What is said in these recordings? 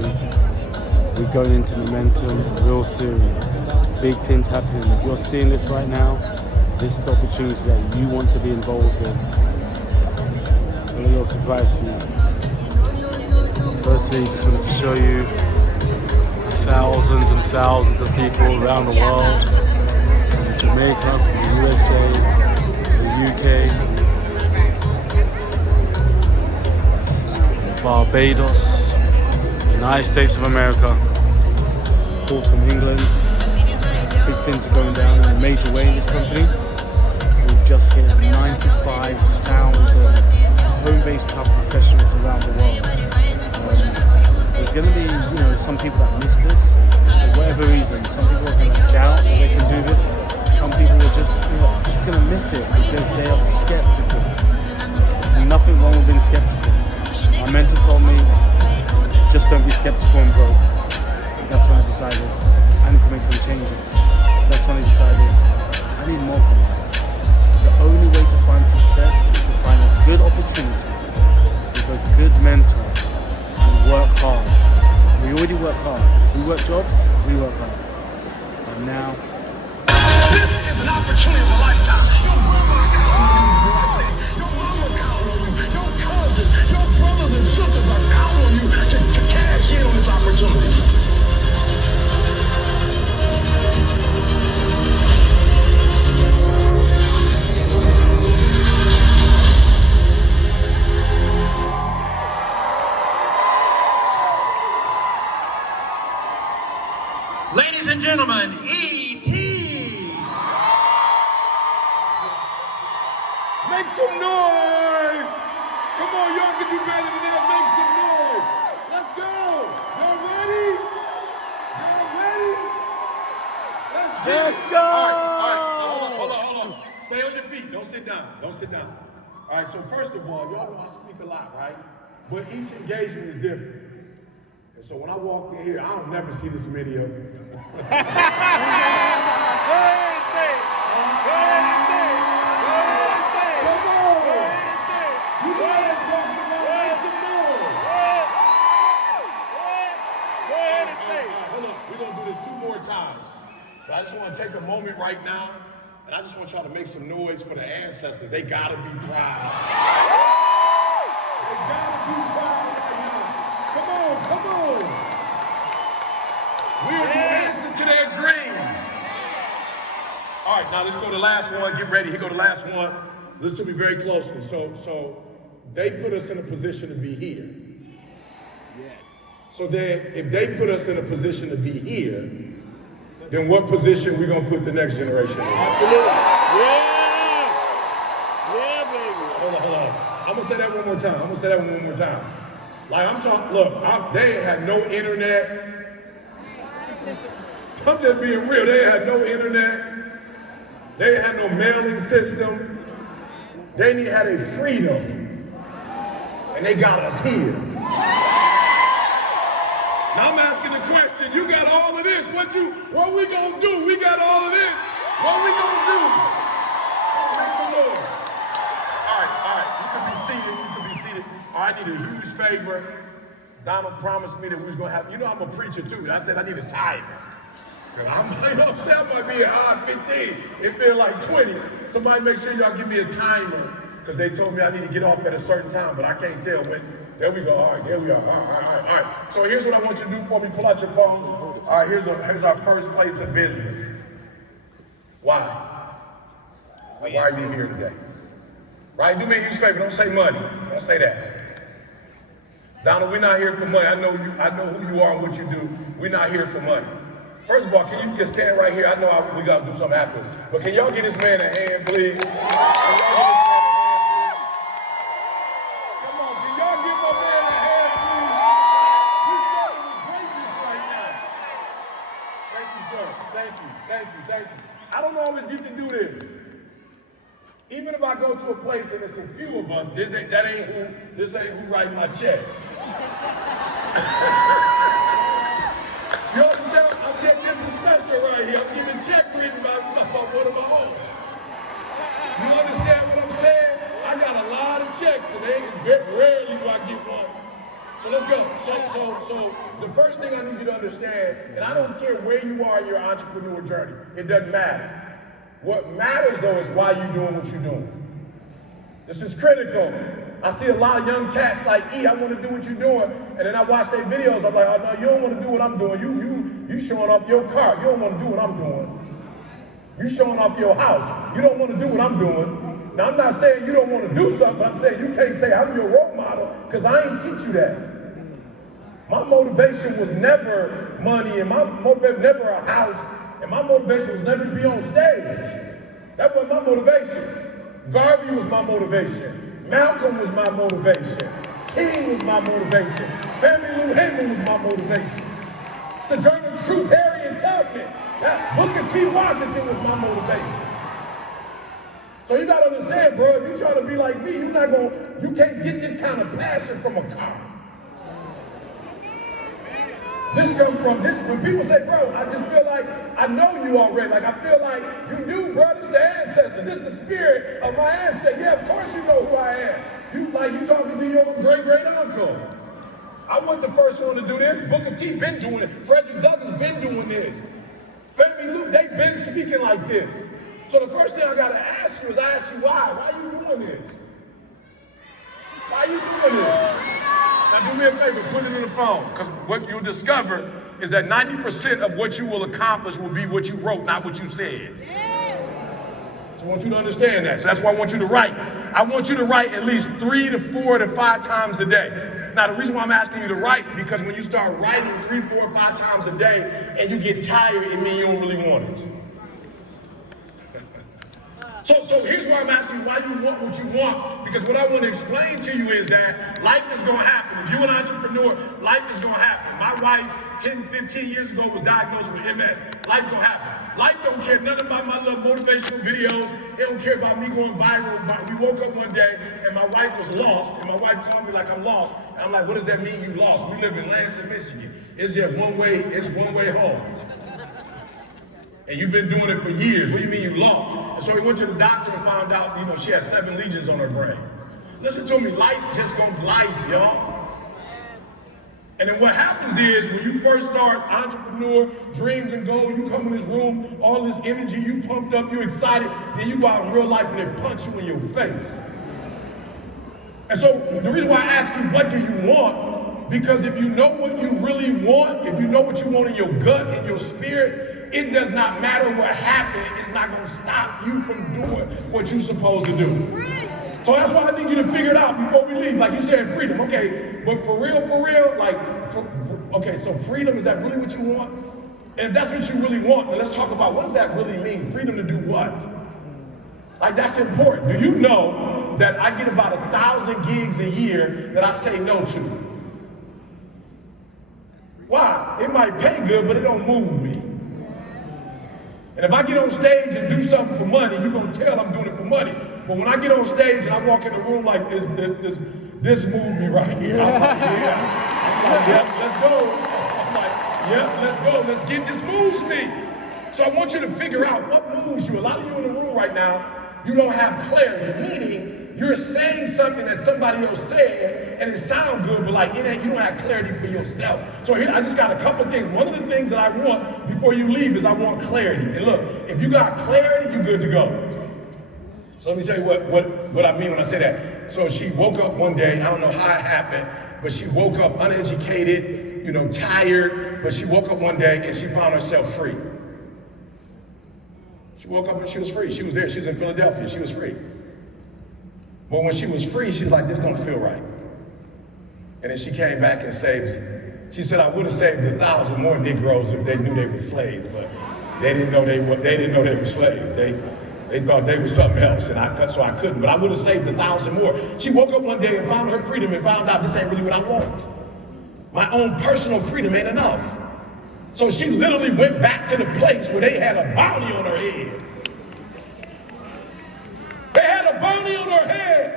motivation. We're going into momentum real soon. Big things happening. If you're seeing this right now, this is the opportunity that you want to be involved in. A little surprise for you. Firstly, just wanted to show you the thousands and thousands of people around the world, from Jamaica, from the USA, the UK, Barbados, United States of America, of course from England. Big things are going down in a major way in this company. We've just hit 95,000 home-based travel professionals around the world. There's going to be, some people that miss this for whatever reason. Some people are going to doubt that they can do this. Some people are just going to miss it because they are skeptical. There's nothing wrong with being skeptical. My mentor told me, just don't be skeptical and broke. That's when I decided I need to make some changes. That's when I decided I need more from life. The only way to find success is to find a good opportunity with a good mentor and work hard. We already work hard. We work jobs, we work hard. But now, this is an opportunity of a lifetime. Your mama counting on you. Your mama counting on you. Your cousins, your brothers and sisters are counting on you to cash in on this opportunity. Ladies and gentlemen, E.T. Make some noise! Come on, y'all can do better than that. Make some noise. Let's go. Y'all ready? Y'all ready? Let's go! All right. Hold on. Stay on your feet. Don't sit down. All right, so first of all, y'all know I speak a lot, right? But each engagement is different. And so when I walked in here, I don't never see this many of you. Come on! You know what I'm talking about? Make some noise. Go ahead and say it. Hold on. We're going to do this 2 more times. But I just want to take a moment right now, and I just want y'all to make some noise for the ancestors. They got to be proud. They got to be proud right now. Come on. We're the answer to their dreams. All right, now let's go to the last one. Get ready. Here go the last one. Listen to me very closely. So they put us in a position to be here. Yes. So then, if they put us in a position to be here, then what position we gonna put the next generation in? Absolutely. Yeah, baby. Hold on. I'm gonna say that one more time. Like I'm talking, look, they had no internet. I'm just being real. They had no internet. They had no mailing system. They didn't had a freedom. And they got us here. Now I'm asking the question, you got all of this. What we gonna do? We got all of this. What we gonna do? Make some noise. All right. You can be seated. All right, I need a huge favor. Donald promised me that we was gonna have, I'm a preacher too. I said I need a timer. I might be at odd 15. It feel like 20. Somebody make sure y'all give me a timer. Because they told me I need to get off at a certain time, but I can't tell when. There we go. All right, there we are. All right. So here's what I want you to do for me. Pull out your phones. All right, here's our first place of business. Why? Why are you here today? Right? Do me a huge favor. Don't say money. Don't say that. Donald, we're not here for money. I know who you are and what you do. We're not here for money. First of all, can you just stand right here? I know we got to do something after. But can y'all give this man a hand, please? Can y'all give my man a hand, please? He's starting with greatness right now. Thank you, sir. Thank you. I don't always get to do this. Even if I go to a place and it's a few of us, this ain't who writing my check. This is special right here. I'm getting a check written by one of my own. You understand what I'm saying? I got a lot of checks, and very rarely do I get one So let's go. So the first thing I need you to understand, and I don't care where you are in your entrepreneur journey, it doesn't matter. What matters though is why you're doing what you're doing. This is critical. I see a lot of young cats like, I want to do what you're doing, and then I watch their videos, I'm like, oh no, you don't want to do what I'm doing. You showing off your car, you don't want to do what I'm doing. You showing off your house, you don't want to do what I'm doing. Now I'm not saying you don't want to do something, but I'm saying you can't say I'm your role model, because I ain't teach you that. My motivation was never money, and my motivation never a house, and my motivation was never to be on stage. That wasn't my motivation. Garvey was my motivation. Malcolm was my motivation. King was my motivation. Family Lou Henry was my motivation. Sojourner Truth, Harriet Tubman, Booker T. Washington was my motivation. So you gotta understand, bro, if you try to be like me, you can't get this kind of passion from a car. This comes from this, when people say, bro, I just feel like I know you already. Like I feel like you do, bro. This is the ancestor. This is the spirit of my ancestor. Yeah, of course you know who I am. You talking to your great uncle. I wasn't the first one to do this. Booker T been doing it. Frederick Douglass been doing this. Family Luke, they been speaking like this. So the first thing I gotta ask you is, I ask you why. Why are you doing this? Why are you doing this? Now do me a favor, put it in the phone, because what you'll discover is that 90% of what you will accomplish will be what you wrote, not what you said. So I want you to understand that. So that's why I want you to write. I want you to write at least 3 to 4 to 5 times a day. Now the reason why I'm asking you to write, because when you start writing 3, 4, 5 times a day and you get tired, it means you don't really want it. So here's why I'm asking you why you want what you want, because what I want to explain to you is that life is going to happen. If you're an entrepreneur, life is going to happen. My wife, 10, 15 years ago, was diagnosed with MS. Life going to happen. Life don't care nothing about my little motivational videos. They don't care about me going viral. But we woke up one day and my wife was lost, and my wife called me like I'm lost. And I'm like, what does that mean you lost? We live in Lansing, Michigan. It's just one way home. And you've been doing it for years. What do you mean you lost? And so we went to the doctor and found out, she had 7 lesions on her brain. Listen to me, life just gonna life, y'all. And then what happens is, when you first start entrepreneur, dreams and goals, you come in this room, all this energy, you pumped up, you excited, then you go out in real life and they punch you in your face. And so the reason why I ask you, what do you want? Because if you know what you really want, if you know what you want in your gut, in your spirit, it does not matter what happened. It's not going to stop you from doing what you're supposed to do. So that's why I need you to figure it out before we leave. Like you said, freedom. Okay, but for real, okay, so freedom, is that really what you want? And if that's what you really want, then let's talk about, what does that really mean? Freedom to do what? Like, that's important. Do you know that I get about 1,000 gigs a year that I say no to? Why? It might pay good, but it don't move me. And if I get on stage and do something for money, you're gonna tell I'm doing it for money. But when I get on stage and I walk in the room like this moved me right here. I'm like, yeah, let's go. I'm like, yeah, let's go. Let's get this moves me. So I want you to figure out what moves you. A lot of you in the room right now, you don't have clarity, meaning you're saying something that somebody else said and it sounds good, but like you don't have clarity for yourself. So here, I just got a couple of things. One of the things that I want before you leave is I want clarity. And look, if you got clarity, you're good to go. So let me tell you what I mean when I say that. So she woke up one day, I don't know how it happened, but she woke up uneducated, tired, but she woke up one day and she found herself free. She woke up and she was free. She was there, she was in Philadelphia, she was free. But when she was free, she was like, this don't feel right. And then she came back and she said, I would have saved 1,000 more Negroes if they knew they were slaves, but they didn't know they were slaves. They thought they were something else, and so I couldn't, but I would have saved 1,000 more. She woke up one day and found her freedom and found out this ain't really what I want. My own personal freedom ain't enough. So she literally went back to the place where they had a bounty on her head. They had a bounty on her head.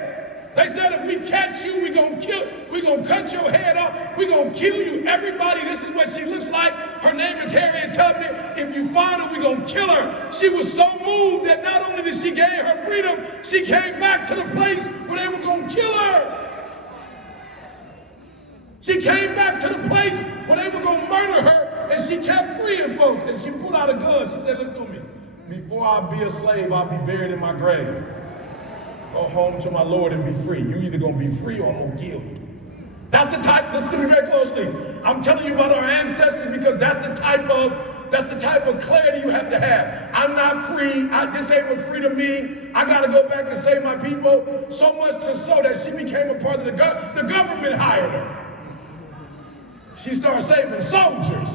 They said, if we catch you, we're gonna cut your head off, we're gonna kill you. Everybody, this is what she looks like. Her name is Harriet Tubman. If you find her, we're gonna kill her. She was so moved that not only did she gain her freedom, she came back to the place where they were gonna kill her. She got to the place where they were going to murder her, and she kept freeing folks. And she pulled out a gun. She said, "Look to me. Before I be a slave, I'll be buried in my grave. Go home to my Lord and be free. You either going to be free or I'm going to kill you." That's the type, listen to me very closely. I'm telling you about our ancestors because that's the type of clarity you have to have. I'm not free. This ain't what freedom means. I got to go back and save my people. So much so that she became a part of the government hired her. She started saving soldiers.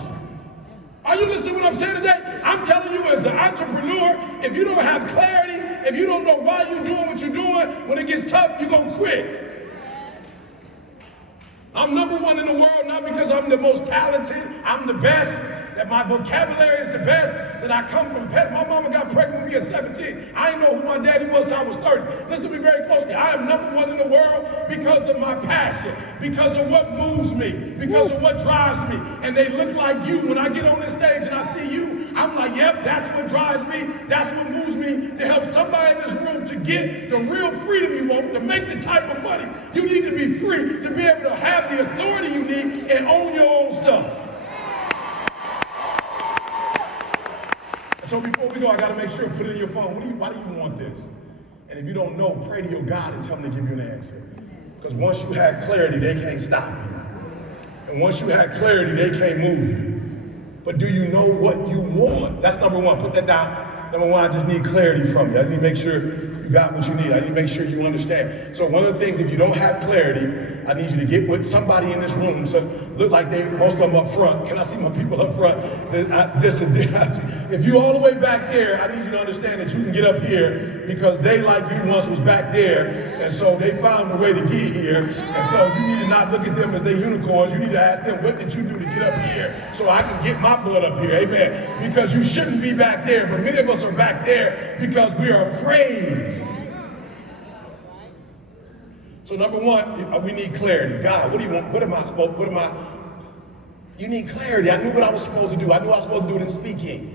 Are you listening to what I'm saying today? I'm telling you as an entrepreneur, if you don't have clarity, if you don't know why you're doing what you're doing, when it gets tough, you're going to quit. I'm number one in the world, not because I'm the most talented, I'm the best, that my vocabulary is the best, that I come from pet. My mama got pregnant with me at 17. I didn't know who my daddy was until I was 30. Listen to me very closely. I am number one in the world because of my passion, because of what moves me, because of what drives me. And they look like you. When I get on this stage and I see you, I'm like, yep, that's what drives me. That's what moves me to help somebody in this room to get the real freedom you want, to make the type of money you need to be free, to be able to have the authority you need and own your own stuff. So before we go, I got to make sure, put it in your phone. Why do you want this? And if you don't know, pray to your God and tell him to give you an answer. Because once you have clarity, they can't stop you. And once you have clarity, they can't move you. But do you know what you want? That's number one. Put that down. Number one, I just need clarity from you. I need to make sure you got what you need. I need to make sure you understand. So one of the things, if you don't have clarity, I need you to get with somebody in this room. So look like most of them up front. Can I see my people up front? If you all the way back there, I need you to understand that you can get up here because they, like you once, was back there. And so they found a way to get here. And so you need to not look at them as they unicorns. You need to ask them, what did you do to get up here so I can get my blood up here? Amen. Because you shouldn't be back there. But many of us are back there because we are afraid. So number one, we need clarity. God, what do you want? You need clarity. I knew what I was supposed to do. I knew I was supposed to do it in speaking.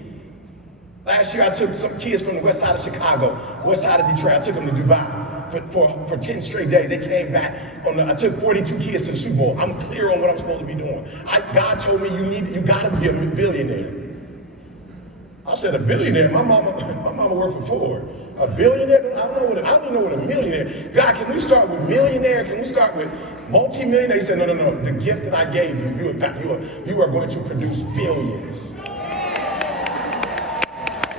Last year, I took some kids from the west side of Chicago, west side of Detroit. I took them to Dubai for 10 straight days. They came back. I took 42 kids to the Super Bowl. I'm clear on what I'm supposed to be doing. God told me you got to be a billionaire. I said, a billionaire? My mama worked for Ford. A billionaire? I don't even know what a millionaire. God, can we start with millionaire? Can we start with multi-millionaire? He said, no. The gift that I gave you are going to produce billions.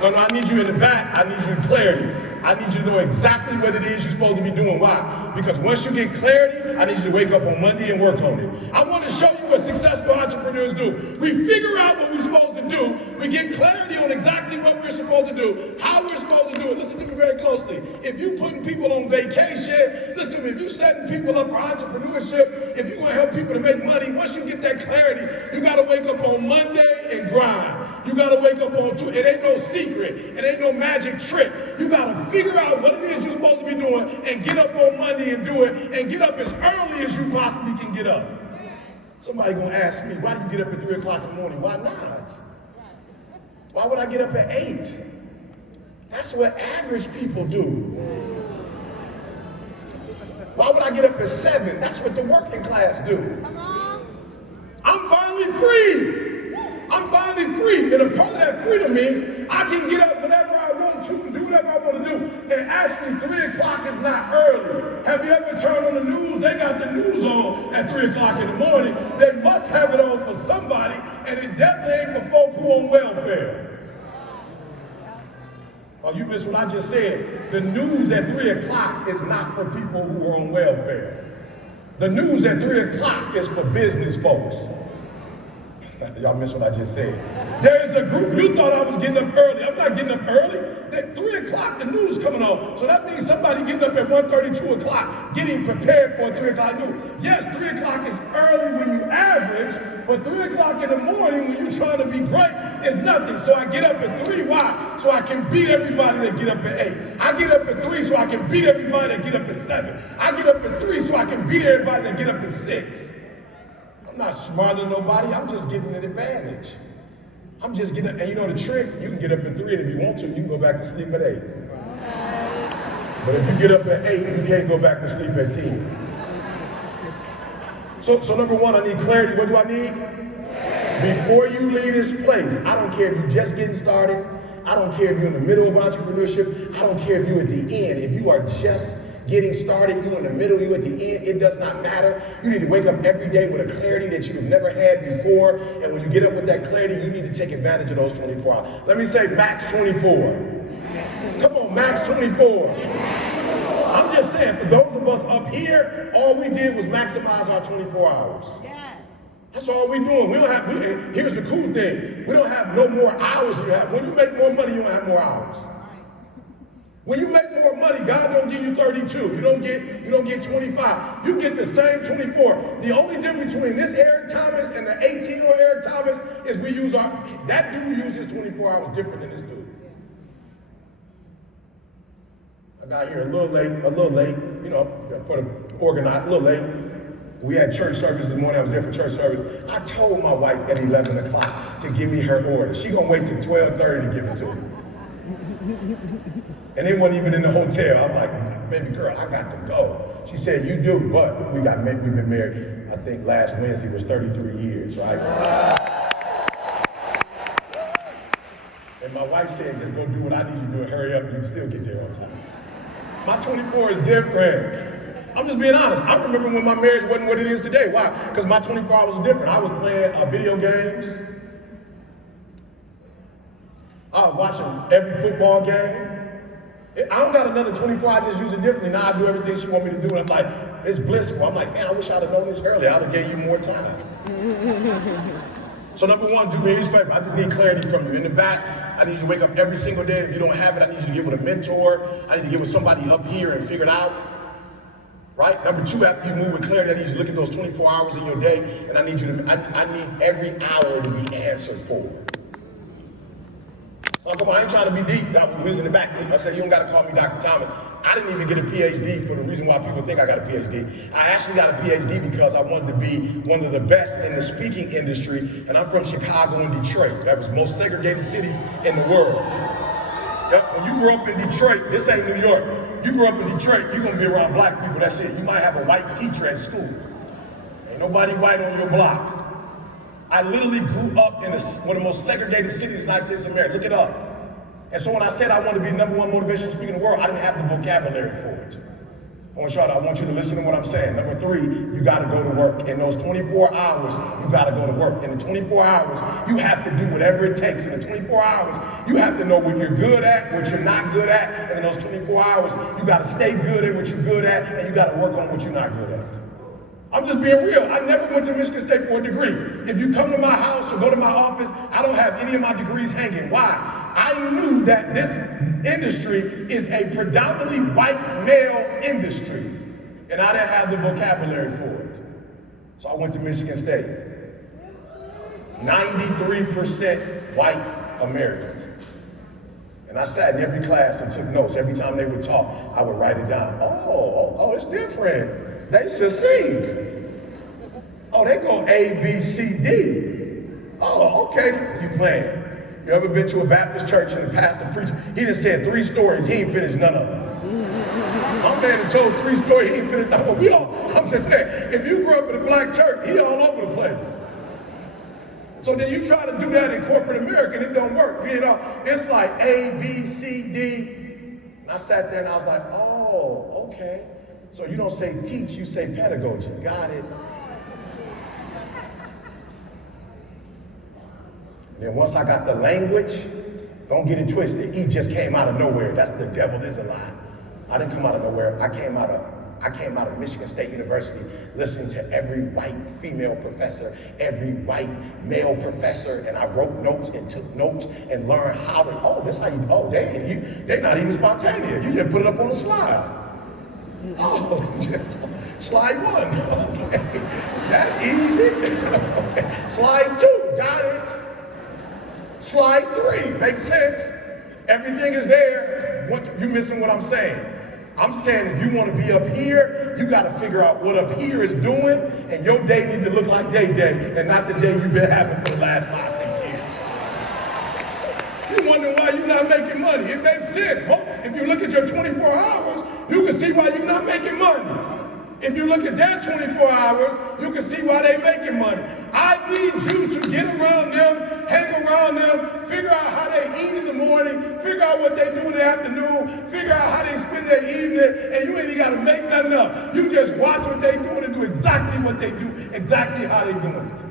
No, I need you in the back. I need you in clarity. I need you to know exactly what it is you're supposed to be doing. Why? Because once you get clarity, I need you to wake up on Monday and work on it. I want to show you what successful entrepreneurs do. We figure out what we're supposed to do. We get clarity on exactly what we're supposed to do, how we're supposed to do it. Listen to me very closely. If you're putting people on vacation, listen to me, if you're setting people up for entrepreneurship, if you're going to help people to make money, once you get that clarity, you got to wake up on Monday and grind. You got to wake up on Tuesday. It ain't no secret. It ain't no magic trick. You got to figure out what it is you're supposed to be doing and get up on Monday and do it and get up as early as you possibly can get up. Somebody going to ask me, why do you get up at 3 o'clock in the morning? Why not? Why would I get up at 8? That's what average people do. Why would I get up at 7? That's what the working class do. I'm finally free. I'm finally free. And a part of that freedom means I can get up whenever I want to and do whatever I want to do. And actually, 3 o'clock is not early. Have you ever turned on the news? They got the news on at 3 o'clock in the morning. They must have it on for somebody, and it definitely ain't for folk who on welfare. Oh, you missed what I just said. The news at 3 o'clock is not for people who are on welfare. The news at 3 o'clock is for business folks. Y'all missed what I just said. There is a group, you thought I was getting up early. I'm not getting up early. At 3 o'clock, the news coming on. So that means somebody getting up at 1:30, 2 o'clock, getting prepared for 3 o'clock news. Yes, 3 o'clock is early when you average, but 3 o'clock in the morning when you're trying to be great is nothing. So I get up at 3, why? So I can beat everybody that get up at 8. I get up at 3 so I can beat everybody that get up at 7. I get up at 3 so I can beat everybody that get up at 6. I'm not smarter than nobody, I'm just getting an advantage. I'm just getting, and you know the trick, you can get up at 3 and if you want to, you can go back to sleep at 8. But if you get up at 8, you can't go back to sleep at 10. So number one, I need clarity. What do I need? Before you leave this place, I don't care if you're just getting started. I don't care if you're in the middle of entrepreneurship. I don't care if you're at the end. If you are just getting started, you're in the middle, you're at the end, it does not matter. You need to wake up every day with a clarity that you've never had before. And when you get up with that clarity, you need to take advantage of those 24 hours. Let me say max 24. Come on, max 24. I'm just saying, for those of us up here, all we did was maximize our 24 hours. That's all we're doing. We don't have, here's the cool thing. We don't have no more hours you have. When you make more money, you don't have more hours. When you make more money, God don't give you 32. You don't get 25. You get the same 24. The only difference between this Eric Thomas and the 18-year-old Eric Thomas is we use that dude uses 24 hours different than this dude. I got here a little late, you know, for the organize, a little late. We had church service this morning. I was there for church service. I told my wife at 11 o'clock to give me her order. She gonna wait till 12:30 to give it to me. And it wasn't even in the hotel. I'm like, baby girl, I got to go. She said, you do, but we've been married, I think last Wednesday was 33 years, right? And my wife said, just go do what I need you to do and hurry up, you can still get there on time. My 24 is different. I'm just being honest. I remember when my marriage wasn't what it is today. Why? Because my 24 hours was different. I was playing video games. I was watching every football game. I don't got another 24 hours, I just use it differently. Now I do everything she wants me to do, and I'm like, it's blissful. I'm like, man, I wish I'd have known this earlier. I'd have gave you more time. So number one, do me a favor. I just need clarity from you. In the back, I need you to wake up every single day. If you don't have it, I need you to get with a mentor. I need to get with somebody up here and figure it out. Right? Number two, after you move with clarity, I need you to look at those 24 hours in your day, and I need need every hour to be answered for. Oh, come on, I ain't trying to be deep. I was in the back. I said, you don't got to call me Dr. Thomas. I didn't even get a PhD for the reason why people think I got a PhD. I actually got a PhD because I wanted to be one of the best in the speaking industry, and I'm from Chicago and Detroit. That was the most segregated cities in the world. Yep. When you grew up in Detroit, this ain't New York. You grew up in Detroit, you're going to be around black people, that's it. You might have a white teacher at school. Ain't nobody white on your block. I literally grew up in one of the most segregated cities in the United States of America. Look it up. And so when I said I want to be number one motivational speaker in the world, I didn't have the vocabulary for it. I want you to listen to what I'm saying. Number three, you got to go to work. In those 24 hours, you got to go to work. In the 24 hours, you have to do whatever it takes. In the 24 hours, you have to know what you're good at, what you're not good at. And in those 24 hours, you got to stay good at what you're good at, and you got to work on what you're not good at. I'm just being real. I never went to Michigan State for a degree. If you come to my house or go to my office, I don't have any of my degrees hanging. Why? I knew that this industry is a predominantly white male industry, and I didn't have the vocabulary for it. So I went to Michigan State. 93% white Americans. And I sat in every class and took notes. Every time they would talk, I would write it down. Oh, it's different. They should sing. Oh, they go A, B, C, D. Oh, okay, you playing. You ever been to a Baptist church and the pastor preached? He just said 3 stories, he ain't finished none of them. My man had told 3 stories, he ain't finished none of them. I'm just saying, if you grew up in a black church, he all over the place. So then you try to do that in corporate America and it don't work. You know, it's like A, B, C, D. And I sat there and I was like, oh, okay. So you don't say teach, you say pedagogy. Got it. And then once I got the language, don't get it twisted. E just came out of nowhere. That's the devil is a lie. I didn't come out of nowhere. I came out of Michigan State University listening to every white female professor, every white male professor, and I wrote notes and took notes and learned how to, this how you, they not even spontaneous. You just put it up on the slide. Oh, slide 1, okay, that's easy. Okay. Slide 2, got it. Slide 3, makes sense. Everything is there. You missing what I'm saying? I'm saying if you want to be up here, you got to figure out what up here is doing, and your day need to look like day and not the day you've been having for the last 5, 6 years. You wondering why you're not making money? It makes sense. Well, if you look at your 24 hours, you can see why you're not making money. If you look at their 24 hours, you can see why they're making money. I need you to get around them, hang around them, figure out how they eat in the morning, figure out what they do in the afternoon, figure out how they spend their evening, and you ain't even got to make nothing up. You just watch what they doing and do exactly what they do, exactly how they doing it.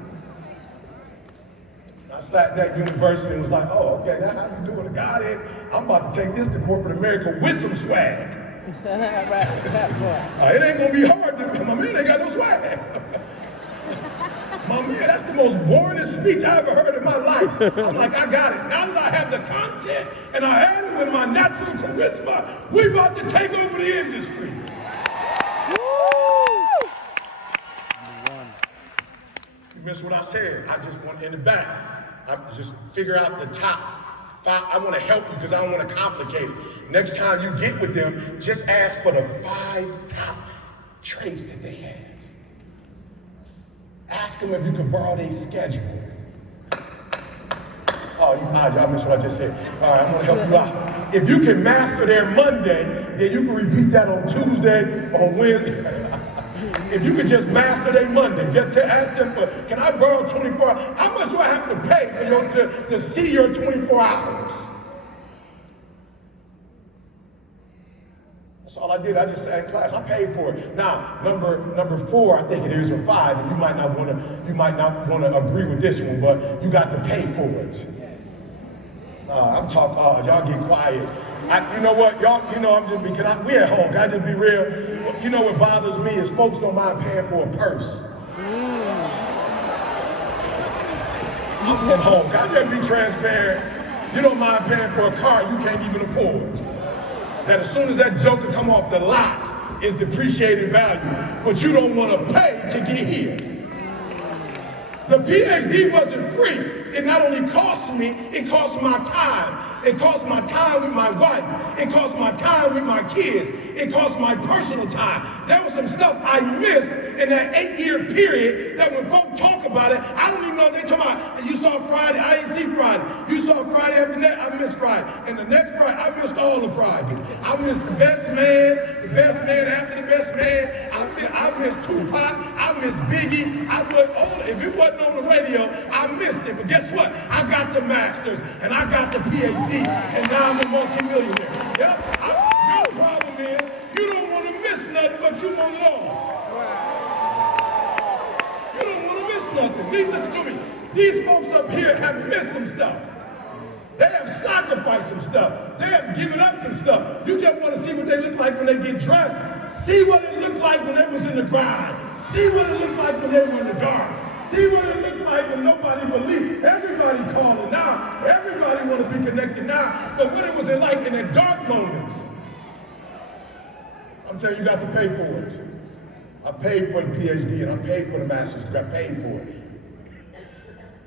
I sat in that university and was like, oh, okay, now how you doing? The God is, I'm about to take this to corporate America with some swag. It ain't gonna be hard. My man ain't got no swag. My man, that's the most boringest speech I ever heard in my life. I'm like, I got it. Now that I have the content and I had it with my natural charisma, we about to take over the industry. You missed what I said. I just want in the back. I just figure out the top. I want to help you because I don't want to complicate it. Next time you get with them, just ask for the 5 top traits that they have. Ask them if you can borrow their schedule. Oh, y'all missed what I just said. All right, I'm going to help you out. If you can master their Monday, then you can repeat that on Tuesday, on Wednesday. If you could just master their Monday, just to ask them for, can I borrow 24 hours? How much do I have to pay for to see your 24 hours? That's all I did. I just sat in class. I paid for it. Now, number 4, I think it is, or 5, and you might not want to agree with this one, but you got to pay for it. I'm talking. Y'all get quiet. You know what, y'all? You know, we at home. Can I just be real? You know what bothers me is folks don't mind paying for a purse. I'm from home. Can I just be transparent? You don't mind paying for a car you can't even afford. That as soon as that joker come off the lot, it's depreciated value, but you don't want to pay to get here. The PhD wasn't free. It not only cost me, it cost my time. It cost my time with my wife. It cost my time with my kids. It cost my personal time. There was some stuff I missed in that 8-year period that when folk talk about it, I don't even know what they're talking about. You saw Friday, I didn't see Friday. You saw Friday after that, I missed Friday. And the next Friday, I missed all the Fridays. I missed the best man after the best man. I missed Tupac, I missed Biggie. If it wasn't on the radio, I missed it. But guess what? I got the masters and I got the PhD, and now I'm a multimillionaire. Yep. Your problem is you don't want to miss nothing, but you want it all. You don't want to miss nothing. Listen to me. These folks up here have missed some stuff. They have sacrificed some stuff. They have given up some stuff. You just want to see what they look like when they get dressed. See what it looked like when they was in the grind. See what it looked like when they were in the dark. See what it looked like when nobody believed. Everybody calling now. Everybody want to be connected now. But what it was like in the dark moments. I'm telling you, you got to pay for it. I paid for the PhD and I paid for the master's degree. I paid for it.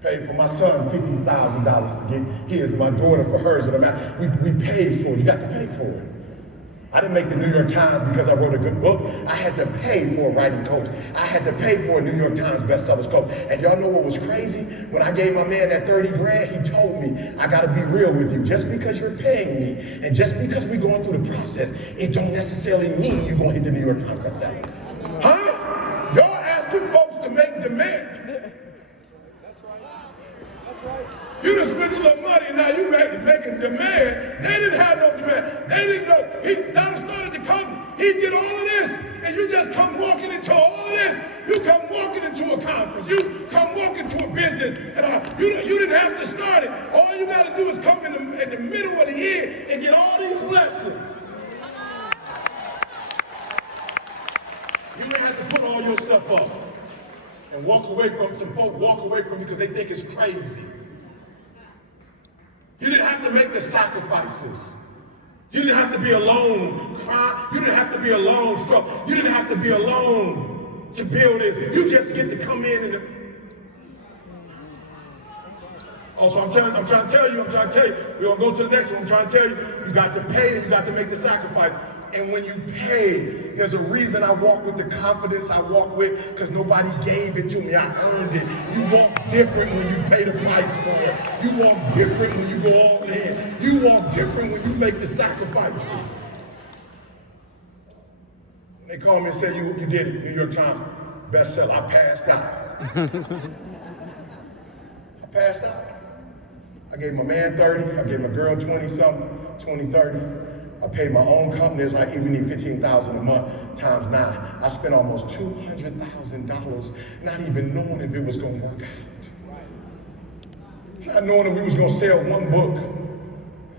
Paid for my son $50,000 to get his, my daughter for hers. And we paid for it. You got to pay for it. I didn't make the New York Times because I wrote a good book. I had to pay for a writing coach. I had to pay for a New York Times bestsellers coach. And y'all know what was crazy? When I gave my man that 30 grand, he told me, I gotta be real with you. Just because you're paying me, and just because we're going through the process, it don't necessarily mean you're gonna hit the New York Times bestseller. Huh? Y'all asking folks to make demand. You done spent a little money, now you making demand. They didn't have no demand. They didn't know. He done started the company. He did all of this, and you just come walking into all of this. You come walking into a conference. You come walking to a business, and you didn't have to start it. All you got to do is come in the middle of the year and get all these blessings. You may have to put all your stuff up and walk away from some folk. Walk away from because they think it's crazy. You didn't have to make the sacrifices. You didn't have to be alone, cry. You didn't have to be alone, struggle. You didn't have to be alone to build this. You just get to come in and. Also, I'm trying to tell you. We're gonna go to the next one. I'm trying to tell you, you got to pay and you got to make the sacrifice. And when you pay, there's a reason I walk with the confidence I walk with, because nobody gave it to me. I earned it. You walk different when you pay the price for it. You walk different when you go all in. You walk different when you make the sacrifices. They called me and said, you did it, New York Times bestseller. I passed out. I passed out. I gave my man 30, I gave my girl 20-something, 20, 30. I paid my own company. It's like, we need $15,000 a month times 9. I spent almost $200,000 not even knowing if it was gonna work out. Not knowing if we was gonna sell one book.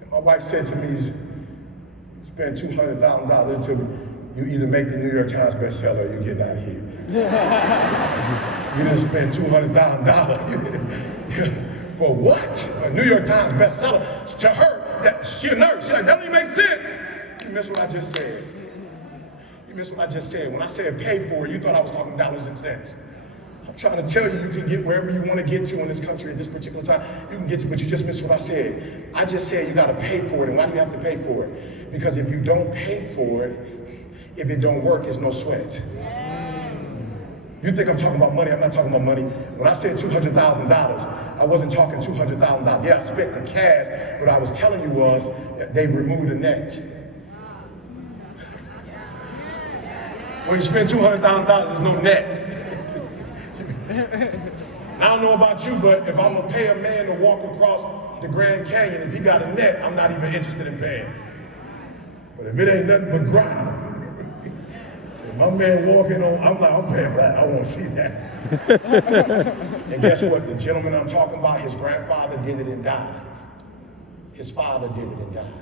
And my wife said to me, you spend $200,000 to me, you either make the New York Times bestseller or you get out of here. You didn't spend $200,000 for what? A New York Times bestseller. To her, she's a nurse. She's like, that don't even make sense. You missed what I just said. You missed what I just said. When I said pay for it, you thought I was talking dollars and cents. I'm trying to tell you, you can get wherever you want to get to in this country at this particular time. You can get to, but you just missed what I said. I just said you got to pay for it. And why do you have to pay for it? Because if you don't pay for it, if it don't work, it's no sweat. You think I'm talking about money? I'm not talking about money. When I said $200,000, I wasn't talking $200,000. Yeah, I spent the cash. What I was telling you was that they removed the net. When you spend $200,000, there's no net. I don't know about you, but if I'm gonna pay a man to walk across the Grand Canyon, if he got a net, I'm not even interested in paying. But if it ain't nothing but ground, my man walking on, I'm paying for that. I want to see that. And guess what? The gentleman I'm talking about, his grandfather did it and died. His father did it and died.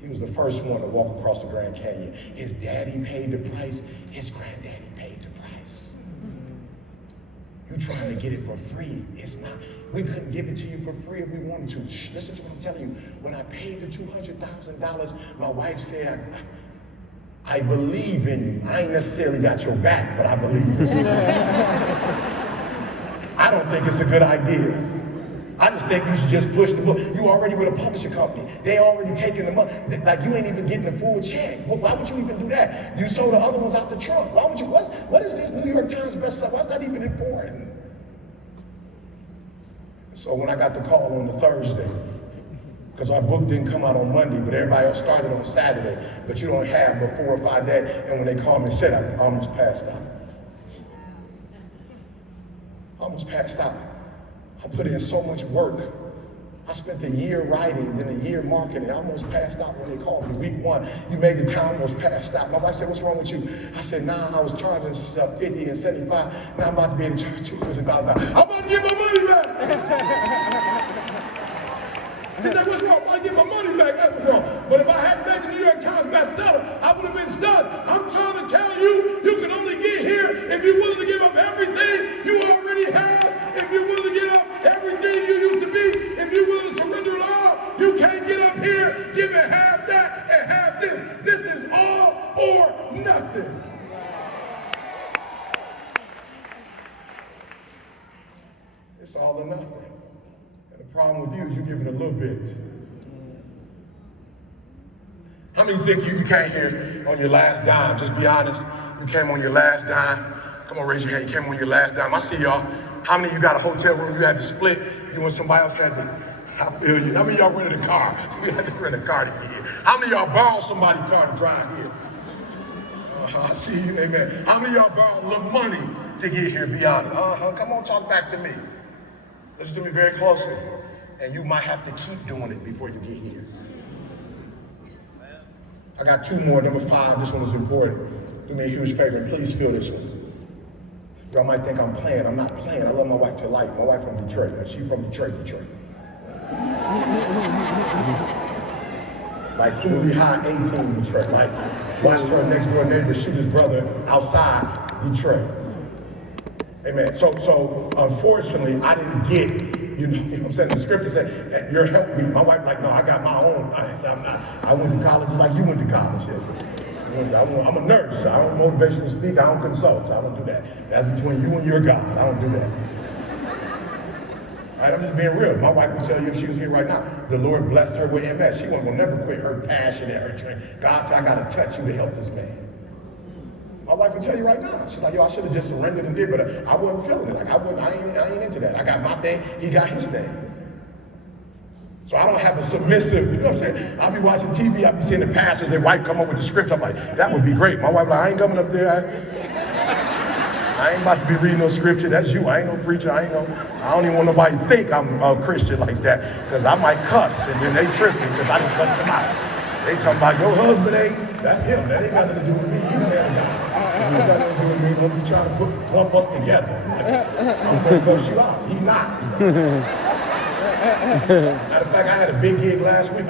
He was the first one to walk across the Grand Canyon. His daddy paid the price. His granddaddy paid the price. You trying to get it for free. It's not. We couldn't give it to you for free if we wanted to. Shh, listen to what I'm telling you. When I paid the $200,000, my wife said, I believe in you. I ain't necessarily got your back, but I believe in you. I don't think it's a good idea. I just think you should just push the book. You already with a publishing company. They already taking the money. Like you ain't even getting the full check. Well, why would you even do that? You sold the other ones out the trunk. Why would you, what is this New York Times bestseller? What's that even important? So when I got the call on the Thursday, because our book didn't come out on Monday, but everybody else started on Saturday, but you don't have but 4 or 5 days. And when they called me and said, I almost passed out. Almost passed out. I put in so much work. I spent a year writing, then a year marketing. I almost passed out when they called me. Week 1, you made the time, almost passed out. My wife said, what's wrong with you? I said, nah, I was charging 50 and 75. Now I'm about to be able to charge $200,000. I'm about to get my money back. She said, what's wrong? I get my money back. That was wrong. But if I hadn't made the New York Times bestseller, I would have been stunned. I'm trying to tell you, you can only get here if you're willing to give up everything you already have. If you're willing to give up everything you used to be, if you're willing to surrender it all, you can't get up here giving half that and half this. This is all or nothing. It's all or nothing. The problem with you is you're giving a little bit. How many think you came here on your last dime? Just be honest. You came on your last dime. Come on, raise your hand. You came on your last dime. I see y'all. How many of you got a hotel room you had to split? You and somebody else had to. I feel you. How many of y'all rented a car? You had to rent a car to get here. How many of y'all borrowed somebody's car to drive here? I see you. Amen. How many of y'all borrowed a little money to get here? Be honest. Come on, talk back to me. Listen to me very closely. And you might have to keep doing it before you get here. I got 2 more, number 5. This one is important. Do me a huge favor and please feel this one. Y'all might think I'm playing. I'm not playing. I love my wife to life. My wife from Detroit. She's from Detroit. Like Cooley High 18 Detroit. Like watched her next door neighbor shoot his brother outside Detroit. Amen. So unfortunately, I didn't get, you know what I'm saying? The scripture said, you're helping me. My wife like, no, I got my own. I went to college just like you went to college. Yes. I'm a nurse. I don't motivational speak. I don't consult. I don't do that. That's between you and your God. I don't do that. All right, I'm just being real. My wife would tell you if she was here right now, the Lord blessed her with MS. She will never quit her passion and her dream. God said, I got to touch you to help this man. My wife would tell you right now. She's like, yo, I should have just surrendered and did, but I wasn't feeling it. Like I ain't into that. I got my thing, he got his thing. So I don't have a submissive, you know what I'm saying? I'll be watching TV, I'll be seeing the pastors, their wife come up with the script. I'm like, that would be great. My wife like, I ain't coming up there. I ain't about to be reading no scripture. That's you. I ain't no preacher. I don't even want nobody to think I'm a Christian like that. Because I might cuss and then they tripping because I didn't cuss them out. They talking about your husband ain't, that's him. That ain't got nothing to do with me. You the man of God. Ain't got nothing to do with me. Don't be trying to clump us together. I'm going to cuss you out. He's not. Matter of fact, I had a big gig last week.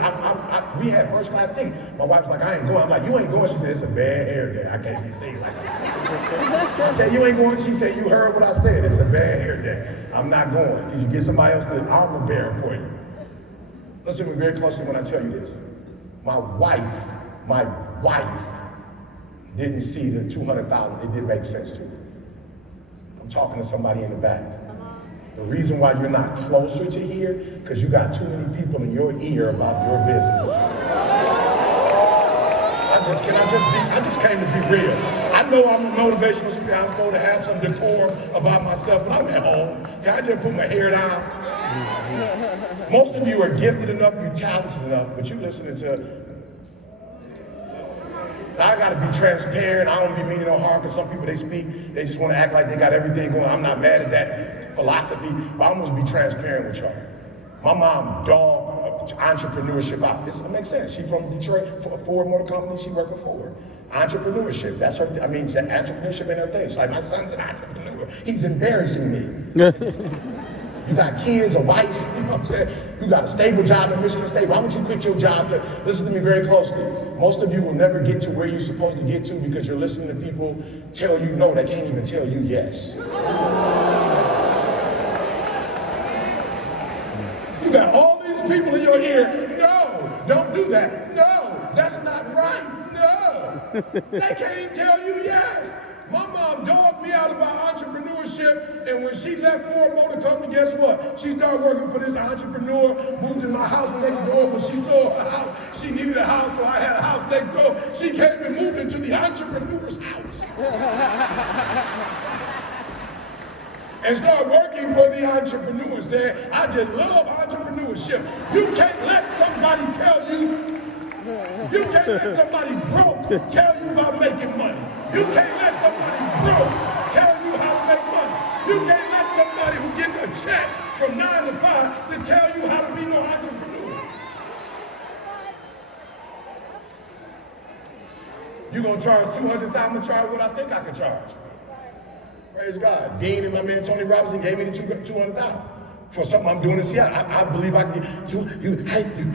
We had first class tickets. My wife's like, I ain't going. I'm like, you ain't going? She said, it's a bad hair day. I can't be seen like this. I said, you ain't going? She said, you heard what I said. It's a bad hair day. I'm not going. Could you get somebody else to armor bear for you? Listen to me very closely when I tell you this. My wife didn't see the 200,000. It didn't make sense to her. I'm talking to somebody in the back. The reason why you're not closer to here, because you got too many people in your ear about your business. I just came to be real. I know I'm a motivational speaker. I'm supposed to have some decorum about myself, but I'm at home. Can I just put my hair down? Most of you are gifted enough, you're talented enough, but you're listening to, I gotta be transparent. I don't be meaning no harm, because some people, they speak, they just want to act like they got everything going. I'm not mad at that philosophy, but I must be transparent with y'all. My mom dogged entrepreneurship out. This makes sense. She's from Detroit, Ford Motor Company. She worked for Ford. Entrepreneurship, that's her, entrepreneurship ain't her thing. It's like, my son's an entrepreneur. He's embarrassing me. You got kids, a wife, you know what I'm saying? You got a stable job in Michigan State. Why would you quit your job to listen to me very closely? Most of you will never get to where you're supposed to get to because you're listening to people tell you no, they can't even tell you yes. You got all these people in your ear, no, don't do that. No, that's not right. No. They can't even tell you yes. My mom dogged me out about entrepreneurship, and when she left Ford Motor Company, guess what? She started working for this entrepreneur, moved in my house next door. When she saw a house, she needed a house, so I had a house next door. She came and moved into the entrepreneur's house. And started working for the entrepreneur, said, I just love entrepreneurship. You can't let somebody tell you, you can't let somebody broke tell you about making money. You can't let somebody broke tell you how to make money. You can't let somebody who gets a check from 9 to 5 to tell you how to be no entrepreneur. You gonna charge $200,000, I'm gonna charge what I think I can charge. Praise God. Dean and my man Tony Robinson gave me the $200,000 for something I'm doing in Seattle. I believe I can get how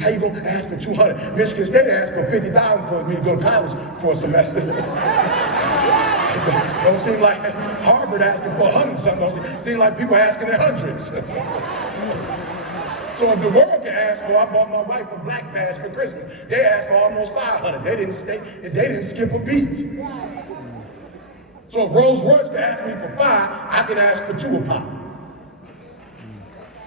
you gonna ask for 200? Michigan State asked for 50,000 for me to go to college for a semester. Don't seem like Harvard asking for 100 something. Don't seem like people asking their hundreds. So if the world can ask for, I bought my wife a black badge for Christmas. They asked for almost 500. They didn't skip a beat. So if Rolls Royce can ask me for 5, I can ask for 2 a pop.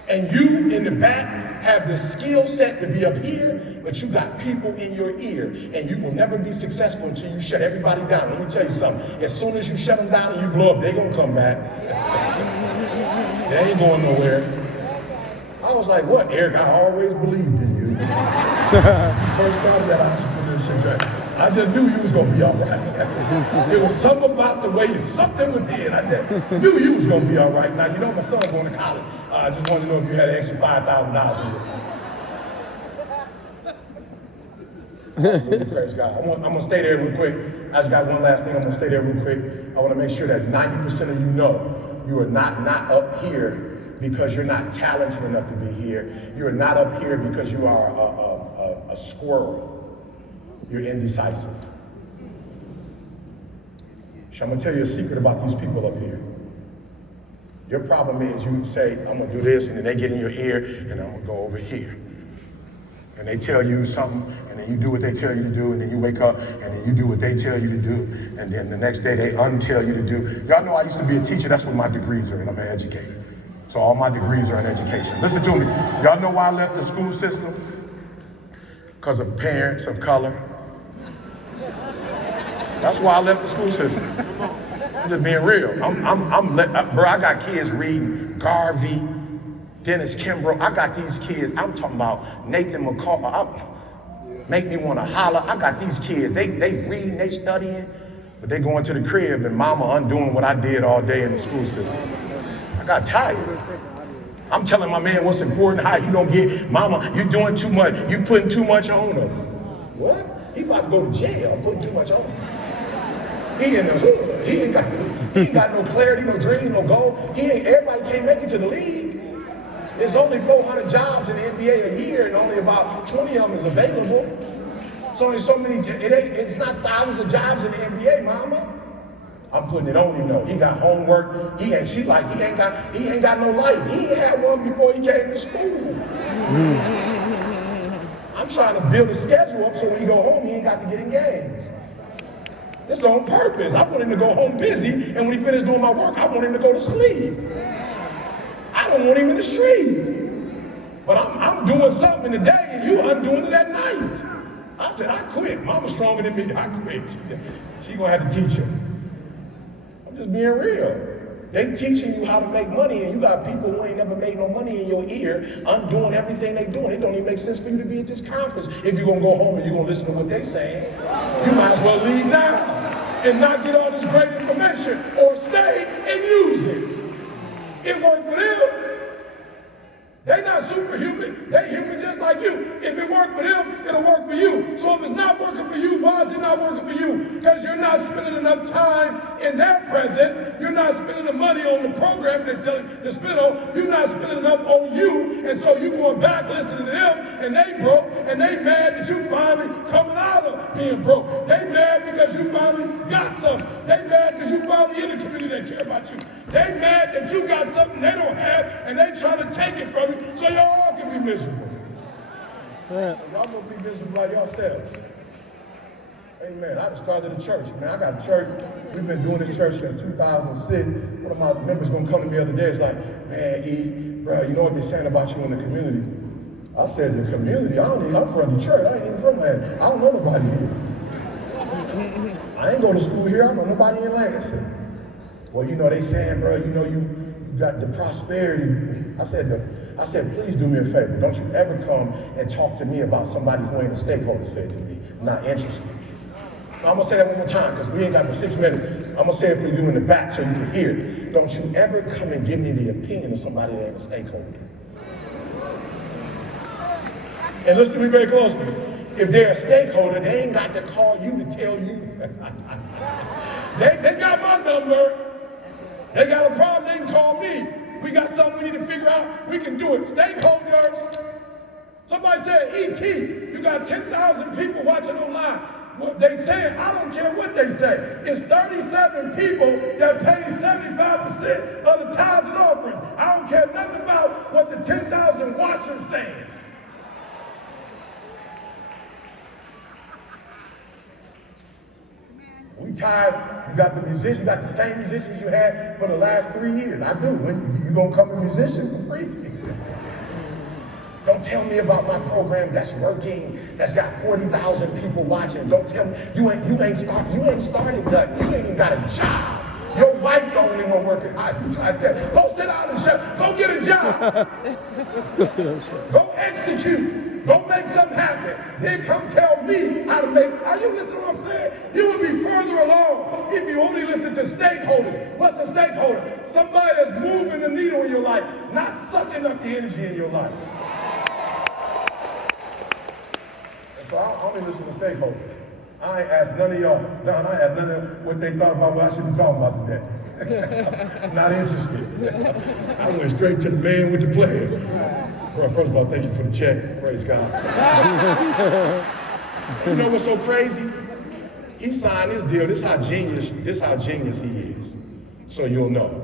And you in the back have the skill set to be up here, but you got people in your ear, and you will never be successful until you shut everybody down. Let me tell you something. As soon as you shut them down and you blow up, they're gonna come back. They ain't going nowhere. I was like, what, Eric? I always believed in you. First started that entrepreneurship journey. I just knew you was gonna be all right. There was something about the way, something within. I just knew you was gonna be all right. Now, you know my son's going to college. I just wanted to know if you had an extra $5,000. Praise God. I'm gonna stay there real quick. I just got one last thing. I'm gonna stay there real quick. I wanna make sure that 90% of you know you are not up here because you're not talented enough to be here. You are not up here because you are a squirrel. You're indecisive. So I'm gonna tell you a secret about these people up here. Your problem is you say, I'm gonna do this, and then they get in your ear, and I'm gonna go over here. And they tell you something, and then you do what they tell you to do, and then you wake up, and then you do what they tell you to do, and then the next day they untell you to do. Y'all know I used to be a teacher. That's what my degrees are in. I'm an educator. So all my degrees are in education. Listen to me. Y'all know why I left the school system? Because of parents of color. That's why I left the school system. I'm just being real. Bro, I got kids reading Garvey, Dennis Kimbrough. I got these kids. I'm talking about Nathan McCall. Make me want to holler. I got these kids. They reading, they studying, but they going to the crib and mama undoing what I did all day in the school system. I got tired. I'm telling my man what's important, how you don't get, mama, you doing too much. You putting too much on him. What? He about to go to jail. I'm putting too much on him. He in the hood. He ain't got no clarity, no dream, no goal. Everybody can't make it to the league. There's only 400 jobs in the NBA a year and only about 20 of them is available. So only so many, it's not thousands of jobs in the NBA, mama. I'm putting it on him though. He got homework. He ain't got no life. He ain't had one before he came to school. I'm trying to build a schedule up so when he go home, he ain't got to get in games. It's on purpose. I want him to go home busy, and when he finishes doing my work, I want him to go to sleep. I don't want him in the street. But I'm doing something in the day, and you undoing it at night. I said, I quit. Mama's stronger than me. I quit. She gonna have to teach him. I'm just being real. They teaching you how to make money, and you got people who ain't never made no money in your ear undoing everything they doing. It don't even make sense for you to be at this conference if you're gonna go home and you're gonna listen to what they saying. You might as well leave now and not get all this great information, or stay and use it. It worked for them. They not superhuman. They human just like you. If it worked for them, it'll work for you. So if it's not working for you, why is it not working for you? Because you're not spending enough time in their presence. You're not spending the money on the program they tell you to spend on. You're not spending enough on you. And so you going back listening to them, and they broke, and they mad that you finally coming out of being broke. They mad because you finally got something. They mad because you finally in the community that care about you. They mad that you got something they don't have, and they trying to take it from you so y'all all can be miserable. Y'all gonna be miserable by yourselves. Amen. I just started a church, man. I got a church. We've been doing this church since 2006. One of my members gonna come to me the other day. It's like, man, E, bro, you know what they're saying about you in the community? I said, the community? I'm from Detroit. I ain't even from Lansing. I don't know nobody here. I ain't go to school here. I don't know nobody in Lansing. Well, you know, they saying, bro, you know, you got the prosperity. I said, please do me a favor. Don't you ever come and talk to me about somebody who ain't a stakeholder, say to me. I'm not interested. I'm gonna say that one more time because we ain't got no 6 minutes. I'm gonna say it for you in the back so you can hear it. Don't you ever come and give me the opinion of somebody that ain't a stakeholder. And listen to me very closely. If they're a stakeholder, they ain't got to call you to tell you. They got my number. They got a problem, they can call me. We got something we need to figure out, we can do it. Stakeholders. Somebody said, E.T., you got 10,000 people watching online. What they saying, I don't care what they say. It's 37 people that pay 75% of the tithes and offerings. I don't care nothing about what the 10,000 watchers saying. We tired. You got the musicians, you got the same musicians you had for the last 3 years. I do. When you gonna come a musician for free? Don't tell me about my program that's working, that's got 40,000 people watching. Don't tell me you ain't started nothing. You ain't even got a job. Your wife the only one working hard. You try to tell. Go sit down and shut. Go get a job. Go execute. Go make something happen. Then come tell me how to make. Are you listening to what I'm saying? You would be further along if you only listen to stakeholders. What's a stakeholder? Somebody that's moving the needle in your life, not sucking up the energy in your life. And so I only listen to stakeholders. I ain't asked none of y'all. No, I asked none of what they thought about what I should be talking about today. Not interested. I went straight to the man with the plan. Well, first of all, thank you for the check. Praise God. You know what's so crazy? He signed this deal. This how genius he is. So you'll know.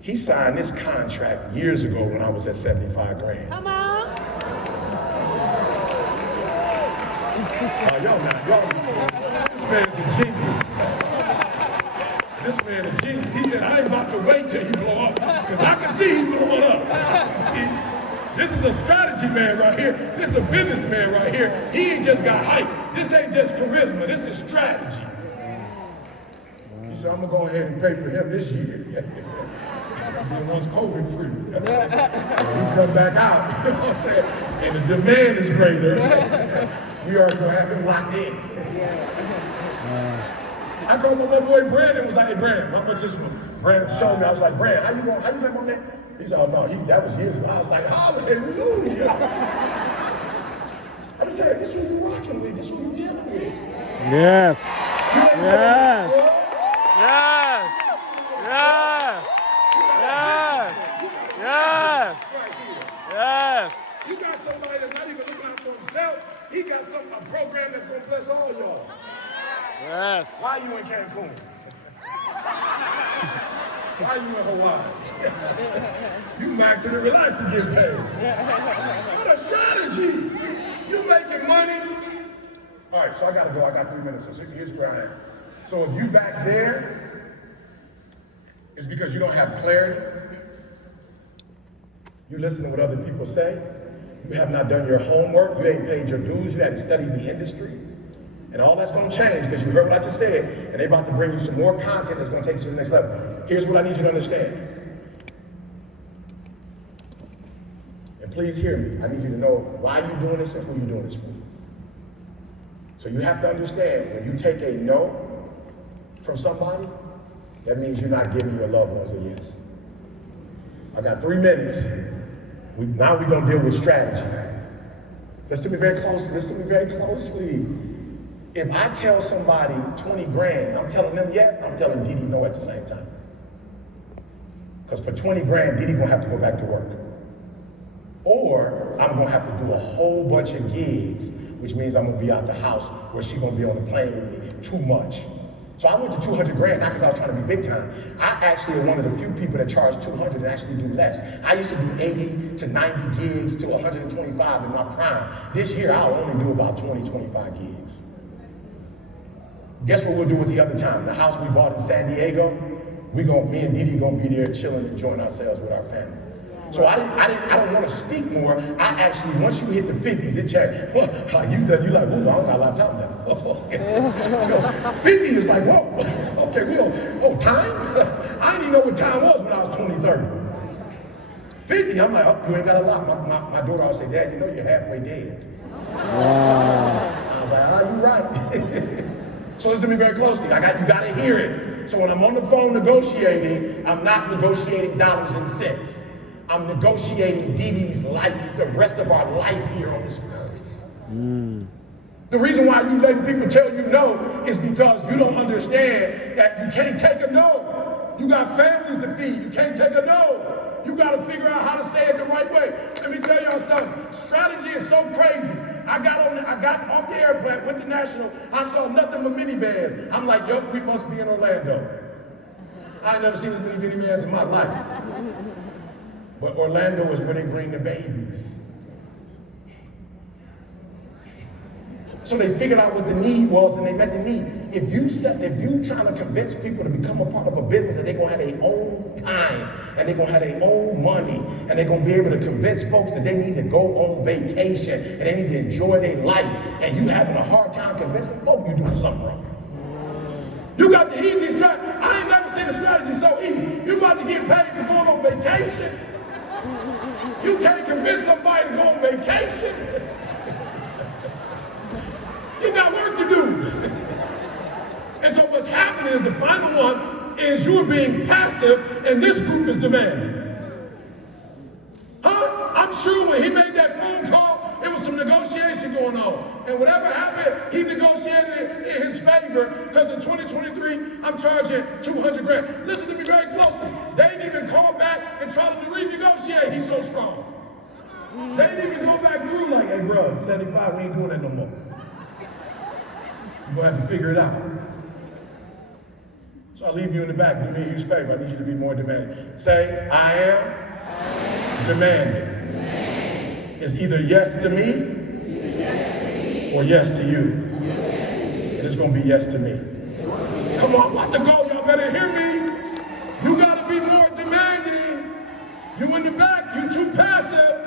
He signed this contract years ago when I was at 75 grand. Come on. This man's a genius. This man is a genius. He said, I ain't about to wait till you blow up, because I can see you blowing up. See, this is a strategy man right here. This is a businessman right here. He ain't just got hype. This ain't just charisma. This is strategy. He said, I'm going to go ahead and pay for him this year. And then once COVID free, you come back out, you know what I'm saying? And the demand is greater. We are going to have it locked in. I called my little boy Brandon, was like, hey Brandon, my much just Brandon showed me, I was like, Brandon, how you met my man? He said, oh no, that was years ago. I was like, hallelujah. I'm saying, this is who you rocking with, this is who you dealing with. Yes. Yes. Yes. Yes. Yes. Yes. Yes. You got somebody that's not even looking out for himself. He got a program that's going to bless all y'all. Yes. Why are you in Cancun? Why are you in Hawaii? You maxed it and relaxed to get paid. What a strategy. You making money. All right, so I got to go. I got 3 minutes. So here's where I am. So if you back there, it's because you don't have clarity. You listen to what other people say. You have not done your homework. You ain't paid your dues. You haven't studied the industry. And all that's going to change because you heard what I just said, and they're about to bring you some more content that's going to take you to the next level. Here's what I need you to understand. And please hear me. I need you to know why you're doing this and who you're doing this for. So you have to understand, when you take a no from somebody, that means you're not giving your loved ones a yes. I got 3 minutes. Now we're going to deal with strategy. Listen to me very closely. Listen to me very closely. If I tell somebody 20 grand, I'm telling them yes, I'm telling Didi no at the same time. Because for 20 grand, Didi gonna have to go back to work. Or I'm gonna have to do a whole bunch of gigs, which means I'm gonna be out the house where she's gonna be on the plane with me too much. So I went to 200 grand, not because I was trying to be big time. I actually am one of the few people that charge 200 and actually do less. I used to do 80 to 90 gigs to 125 in my prime. This year, I'll only do about 20, 25 gigs. Guess what we'll do with the other time? The house we bought in San Diego, me and Didi gonna be there chilling, enjoying ourselves with our family. So I don't want to speak more. I actually, once you hit the 50s, it changed. Like you like, ooh, I don't got a lot of time now. 50 is like, whoa, okay, time? I didn't even know what time was when I was 20, 30. 50, I'm like, oh, you ain't got a lot. My daughter always say, Dad, you know you're halfway dead. I was like, oh, you're right. So listen to me very closely. You gotta hear it. So when I'm on the phone negotiating, I'm not negotiating dollars and cents. I'm negotiating Didi's life, the rest of our life here on this earth. The reason why you letting people tell you no is because you don't understand that you can't take a no. You got families to feed. You can't take a no. You gotta figure out how to say it the right way. Let me tell y'all something. Strategy is so crazy. I got off the airplane, went to National, I saw nothing but minivans. I'm like, yo, we must be in Orlando. I ain't never seen as many minivans in my life. But Orlando is where they bring the babies. So they figured out what the need was and they met the need. If you trying to convince people to become a part of a business and they're gonna have their own time and they're gonna have their own money and they're gonna be able to convince folks that they need to go on vacation and they need to enjoy their life, and you having a hard time convincing folks, you're doing something wrong. You got the easiest strategy. I ain't never seen a strategy so easy. You about to get paid for going on vacation. You can't convince somebody to go on vacation. You got work to do. And so what's happening is the final one is you're being passive and this group is demanding. I'm sure when he made that phone call, there was some negotiation going on. And whatever happened, he negotiated it in his favor, because in 2023, I'm charging 200 grand. Listen to me very closely. They didn't even call back and try to renegotiate. He's so strong. They didn't even go back through like, hey bro, 75, we ain't doing that no more. You're gonna have to figure it out. So I leave you in the back. Do me a huge favor. I need you to be more demanding. Say, I am demanding. It's either yes to me or yes to you. And it's gonna be yes to me. Come on, I'm about to go. Y'all better hear me. You gotta be more demanding. You in the back, you too passive.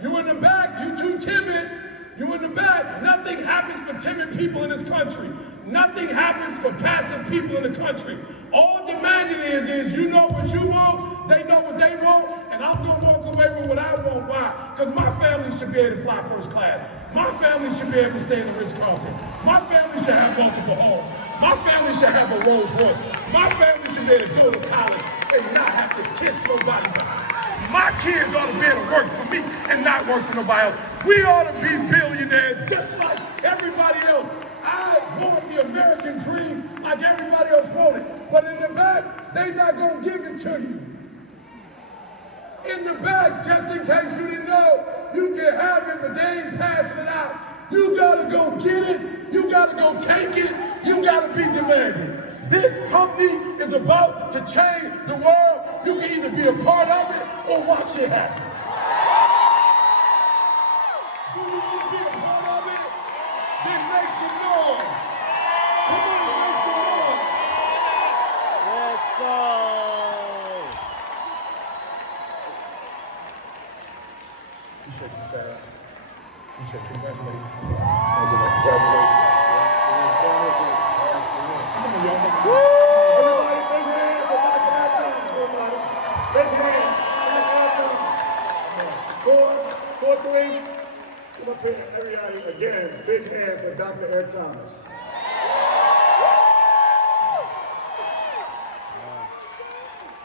You in the back, you too timid. You in the back. Nothing happens for timid people in this country. Nothing happens for passive people in the country. All demanding is you know what you want, they know what they want, and I'm gonna walk away with what I want. Why? Because my family should be able to fly first class. My family should be able to stay in the Ritz-Carlton. My family should have multiple homes. My family should have a Rolls Royce. My family should be able to go to college and not have to kiss nobody behind. My kids ought to be able to work for me and not work for nobody else. We ought to be billionaires just like everybody else. I want the American dream like everybody else wants it. But in the back, they not gonna give it to you. In the back, just in case you didn't know, you can have it, but they ain't passing it out. You gotta go get it, you gotta go take it, you gotta be demanding. This company is about to change the world. You can either be a part of it or watch it happen. Do you want to be a part of it? Then make some noise. Come on, make some noise. Let's go. Appreciate you, Sarah. Appreciate you. Congratulations. Congratulations. Everybody, big hand for Dr. Matt Thomas, everybody. Big hand, Dr. Matt Thomas. 4-3. Come up here, everybody, again. Big hand for Dr. Eric Thomas.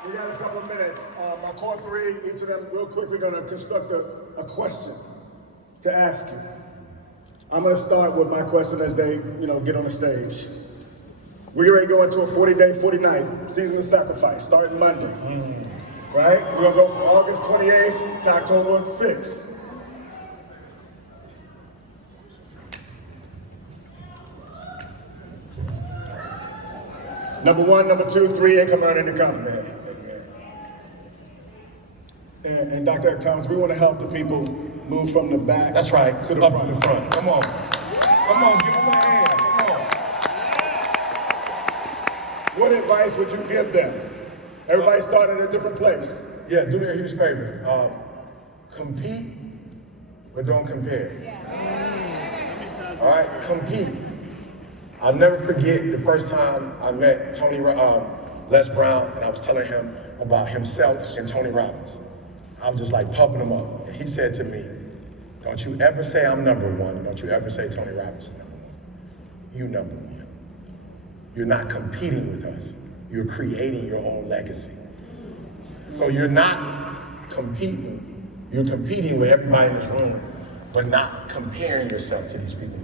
We got a couple of minutes. My core three, each of them, real quick, we're gonna construct a question to ask you. I'm gonna start with my question as they, get on the stage. We're ready to go into a 40-day, 40-night season of sacrifice, starting Monday. Right? We're gonna go from August 28th to October 6th. Number 1, number 2, 3, income earning income. And Dr. Eric Thomas, we want to help the people move from the back. That's right. To the Up front. to the front. Come on. Come on, give them a hand. Come on. What advice would you give them? Everybody started at a different place. Yeah, do me a huge favor. Compete, but don't compare. All right, compete. I'll never forget the first time I met Les Brown, and I was telling him about himself and Tony Robbins. I was just like pumping him up. And he said to me, don't you ever say I'm number one, and don't you ever say Tony Robbins is number one. You number one. You're not competing with us. You're creating your own legacy. So you're not competing. You're competing with everybody in this room, but not comparing yourself to these people.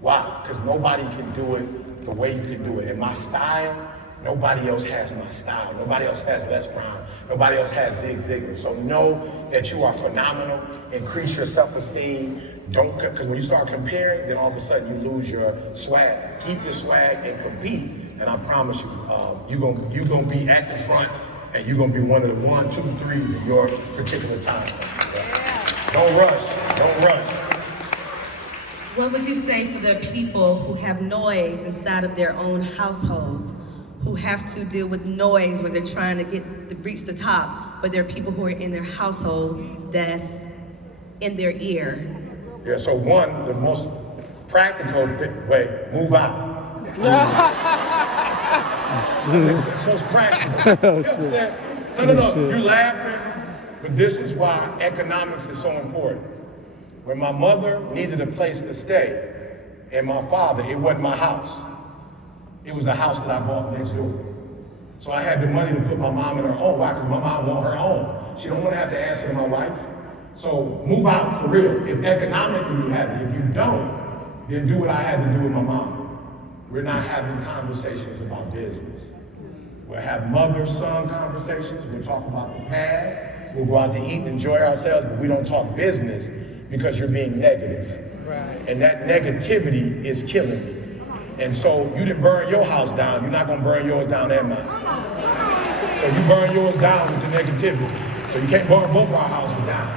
Why? Because nobody can do it the way you can do it. And my style, nobody else has my style. Nobody else has Les Brown. Nobody else has Zig Ziglar. So know that you are phenomenal. Increase your self-esteem. Don't, because when you start comparing, then all of a sudden you lose your swag. Keep your swag and compete. And I promise you, you're gonna be at the front, and you're gonna be one of the 1, 2, 3s of your particular time. Don't rush. Don't rush. What would you say for the people who have noise inside of their own households, who have to deal with noise when they're trying to reach the top, but there are people who are in their household that's in their ear? Yeah, so one, the most practical way, move out. It's the most practical. You know what I'm saying? No, you're laughing, but this is why economics is so important. When my mother needed a place to stay, and my father, it wasn't my house. It was the house that I bought next door. So I had the money to put my mom in her home. Why? Because my mom want her home. She don't want to have to answer to my wife. So move out for real. If economically you have it, if you don't, then do what I had to do with my mom. We're not having conversations about business. We'll have mother-son conversations. We'll talk about the past. We'll go out to eat and enjoy ourselves, but we don't talk business because you're being negative. Right. And that negativity is killing me. And so you didn't burn your house down, you're not gonna burn yours down and mine. So you burn yours down with the negativity. So you can't burn both our houses down.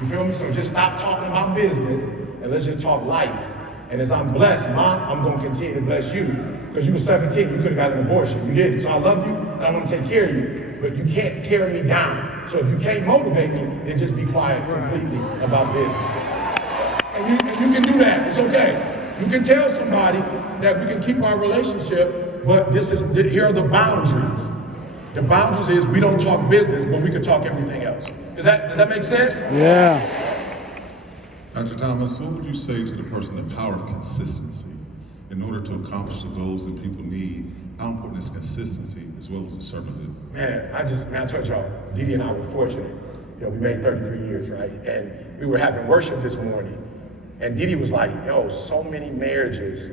You feel me? So just stop talking about business and let's just talk life. And as I'm blessed, Mom, I'm gonna continue to bless you. Because you were 17, you could have got an abortion. You didn't. So I love you and I wanna take care of you. But you can't tear me down. So if you can't motivate me, then just be quiet completely about business. And you can do that, it's okay. You can tell somebody that we can keep our relationship, but here are the boundaries. The boundaries is we don't talk business, but we can talk everything else. Does that make sense? Yeah. Dr. Thomas, what would you say to the person the power of consistency? In order to accomplish the goals that people need, how important is consistency as well as servanthood? Man, I told y'all, Didi and I were fortunate. You know, we made 33 years, right? And we were having worship this morning, and Didi was like, yo, so many marriages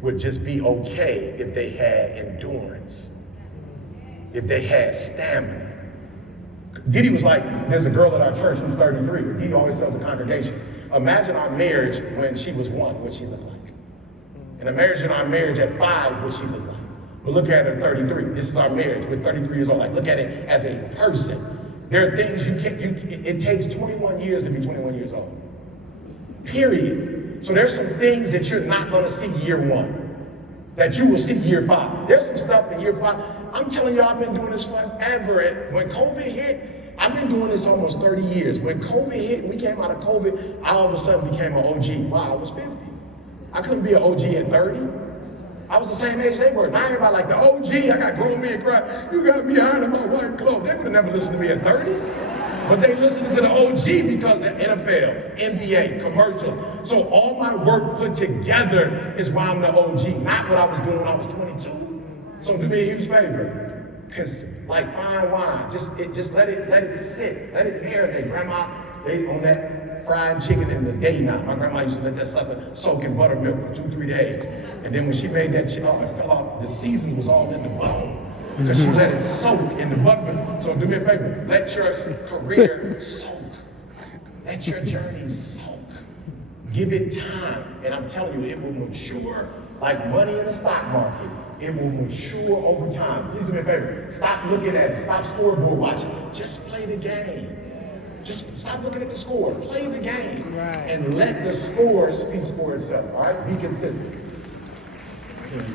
would just be okay if they had endurance, if they had stamina. Didi was like, there's a girl at our church who's 33. Didi always tells the congregation, imagine our marriage when she was 1, what she looked like. And imagine our marriage at 5, what she looked like. But look at her at 33. This is our marriage. We're 33 years old. Like, look at it as a person. There are things it takes 21 years to be 21 years old. Period. So there's some things that you're not gonna see year 1, that you will see year 5. There's some stuff in year 5. I'm telling y'all, I've been doing this forever. When COVID hit, I've been doing this almost 30 years. When COVID hit and we came out of COVID, I all of a sudden became an OG. Wow, I was 50. I couldn't be an OG at 30. I was the same age they were. Now everybody like, the OG, I got grown men crying, you got me ironing my white clothes. They would have never listened to me at 30. But they listened to the OG because of NFL, NBA, commercial. So all my work put together is why I'm the OG, not what I was doing when I was 22. So do me a huge favor. Cause like fine wine, just let it sit, let it marinate. Grandma, they on that fried chicken in the day now. My grandma used to let that sucker soak in buttermilk for 2-3 days. And then when she made that chicken, it fell off, the seasoning was all in the bone. Because she let it soak in the buttermilk. So do me a favor, let your career soak. Let your journey soak. Give it time. And I'm telling you, it will mature like money in the stock market. It will mature over time. Please do me a favor. Stop looking at it. Stop scoreboard watching. Just play the game. Just stop looking at the score. Play the game. Right. And let the score speak for itself. All right? Be consistent.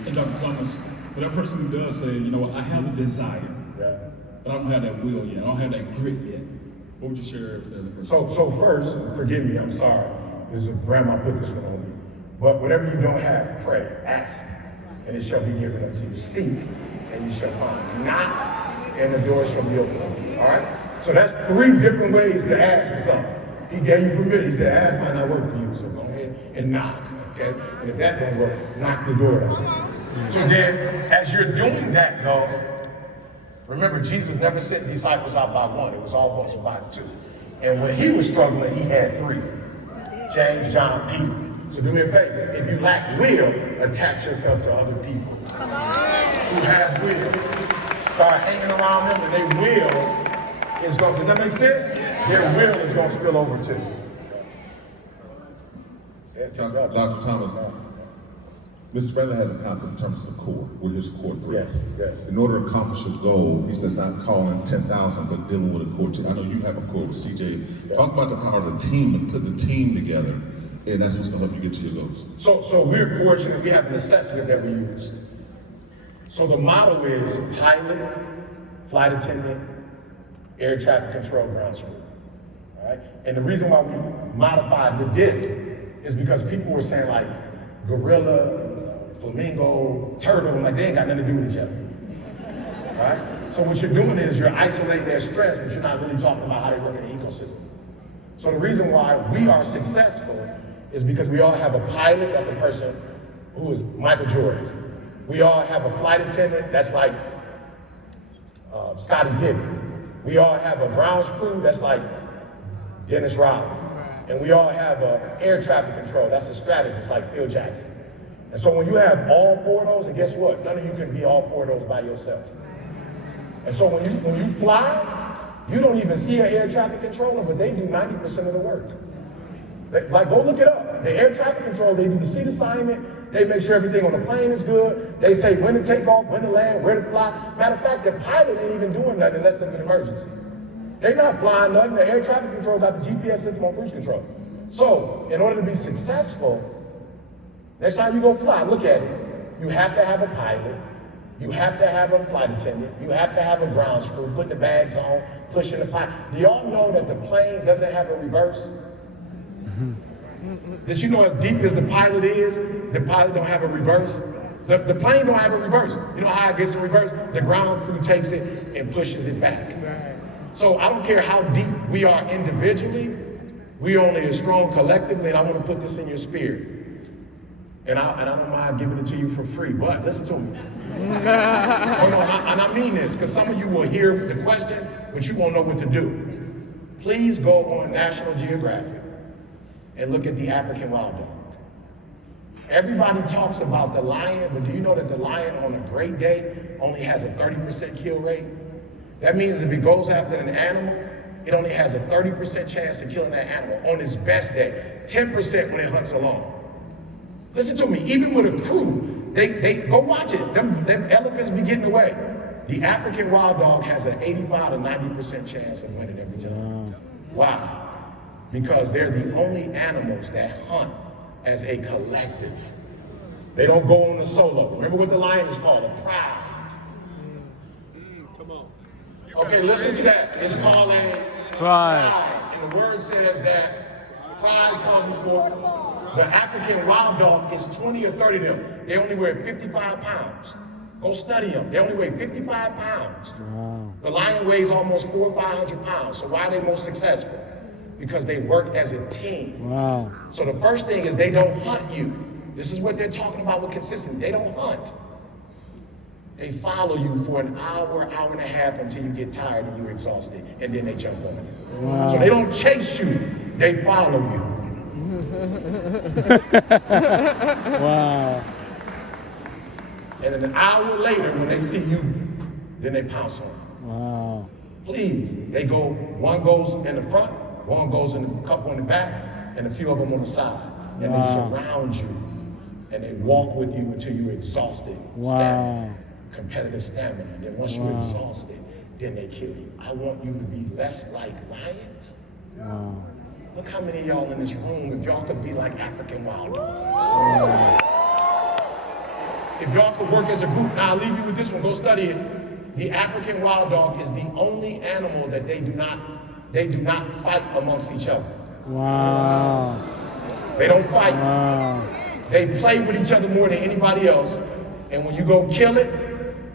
And Dr. Thomas, for that person who does say, you know what, I have a desire, but I don't have that will yet. I don't have that grit yet. What would you share with the other person? So first, forgive me, I'm sorry. This is grandma put this one on me. But whatever you don't have, pray, ask, and it shall be given unto you. Seek, and you shall find. Knock, and the door shall be opened unto you. All right? So that's 3 different ways to ask for something. He gave you permission. He said, ask might not work for you, so go ahead and knock. Okay? And if that don't work, knock the door down. So then, as you're doing that though, remember Jesus never sent disciples out by 1, it was all bunch by 2. And when he was struggling, he had 3. James, John, Peter. So do me a favor, if you lack will, attach yourself to other people who have will. Start hanging around them and their will is going, does that make sense? Their will is going to spill over too. Dr. Thomas, Mr. Bradley has a concept in terms of the core. We're his core 3. Yes, yes. In order to accomplish a goal, he says not calling 10,000, but dealing with a core 2. I know you have a core with CJ. Talk about the power of the team and putting the team together, and that's what's going to help you get to your goals. So we're fortunate. We have an assessment that we use. So the model is pilot, flight attendant, air traffic control, ground crew. All right. And the reason why we modified the disc is because people were saying like gorilla, flamingo, turtle, like they ain't got nothing to do with each other, right? So what you're doing is you're isolating their stress, but you're not really talking about how they work in the ecosystem. So the reason why we are successful is because we all have a pilot, that's a person who is Michael Jordan. We all have a flight attendant, that's like Scottie Pippen. We all have a ground crew, that's like Dennis Rodman. And we all have an air traffic control, that's a strategist like Phil Jackson. And so when you have all 4 of those, and guess what? None of you can be all 4 of those by yourself. And so when you fly, you don't even see an air traffic controller, but they do 90% of the work. Like, go look it up. The air traffic controller, they do the seat assignment, they make sure everything on the plane is good, they say when to take off, when to land, where to fly. Matter of fact, the pilot ain't even doing nothing unless it's an emergency. They're not flying nothing. The air traffic control got the GPS system on cruise control. So, in order to be successful, next time you go fly, look at it. You have to have a pilot. You have to have a flight attendant. You have to have a ground crew, putting the bags on, pushing the pilot. Do y'all know that the plane doesn't have a reverse? Did you know as deep as the pilot is, the pilot don't have a reverse? The plane don't have a reverse. You know how it gets in reverse? The ground crew takes it and pushes it back. So I don't care how deep we are individually, we're only as strong collectively, and I want to put this in your spirit. And I don't mind giving it to you for free, but listen to me. Hold on, and I mean this, because some of you will hear the question, but you won't know what to do. Please go on National Geographic and look at the African wild dog. Everybody talks about the lion, but do you know that the lion on a great day only has a 30% kill rate? That means if it goes after an animal, it only has a 30% chance of killing that animal on its best day, 10% when it hunts alone. Listen to me, even with a crew, they go watch it. Them elephants be getting away. The African wild dog has an 85 to 90% chance of winning every time. Why? Because they're the only animals that hunt as a collective. They don't go on a solo. Remember what the lion is called, a pride. Come on. Okay, listen to that. It's called a pride. And the word says that pride comes for the African wild dog is 20 or 30 of them. They only weigh 55 pounds. Go study them. They only weigh 55 pounds. Wow. The lion weighs almost 400 or 500 pounds. So why are they most successful? Because they work as a team. Wow. So the first thing is they don't hunt you. This is what they're talking about with consistency. They don't hunt. They follow you for an hour, hour and a half until you get tired and you're exhausted, and then they jump on you. Wow. So they don't chase you, they follow you. Wow. And an hour later, when they see you, then they pounce on you. Wow. Please, they go, one goes in the front, one goes in a couple in the back, and a few of them on the side. And they surround you, and they walk with you until you're exhausted. Stamina, competitive stamina. And then once you're exhausted, then they kill you. I want you to be less like lions. Wow. Look how many of y'all in this room, if y'all could be like African wild dogs. If y'all could work as a group, now I'll leave you with this one, go study it. The African wild dog is the only animal that they do not fight amongst each other. Wow. They don't fight. Wow. They play with each other more than anybody else. And when you go kill it,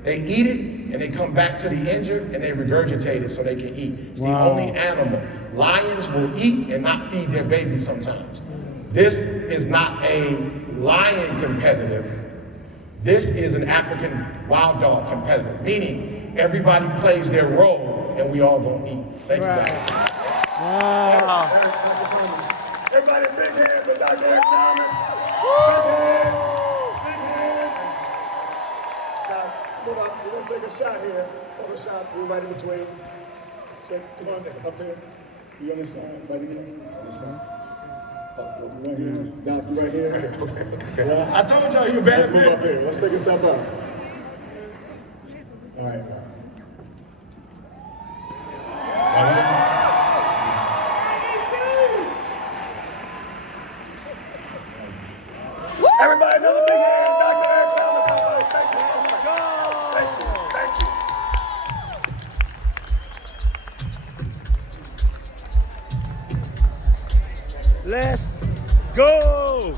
they eat it, and they come back to the injured, and they regurgitate it so they can eat. It's the only animal. Lions will eat and not feed their babies sometimes. This is not a lion competitive. This is an African wild dog competitive, meaning everybody plays their role and we all gonna eat. Thank you guys. Wow. Dr. Thomas. Everybody, big hand for Dr. Eric Thomas. Big hand. Big hand. Now, we're gonna take a shot here. Photo shot. We're right in between. So, come on, up here. You on this side, right here. On this side. Right here. Doc, you right here. Yeah. I told y'all you best Let's move up here. Let's take a step up. All right. Everybody, another big hand. Dr. Eric Thomas. Thank you so much. Thank you. Thank you. Let's go!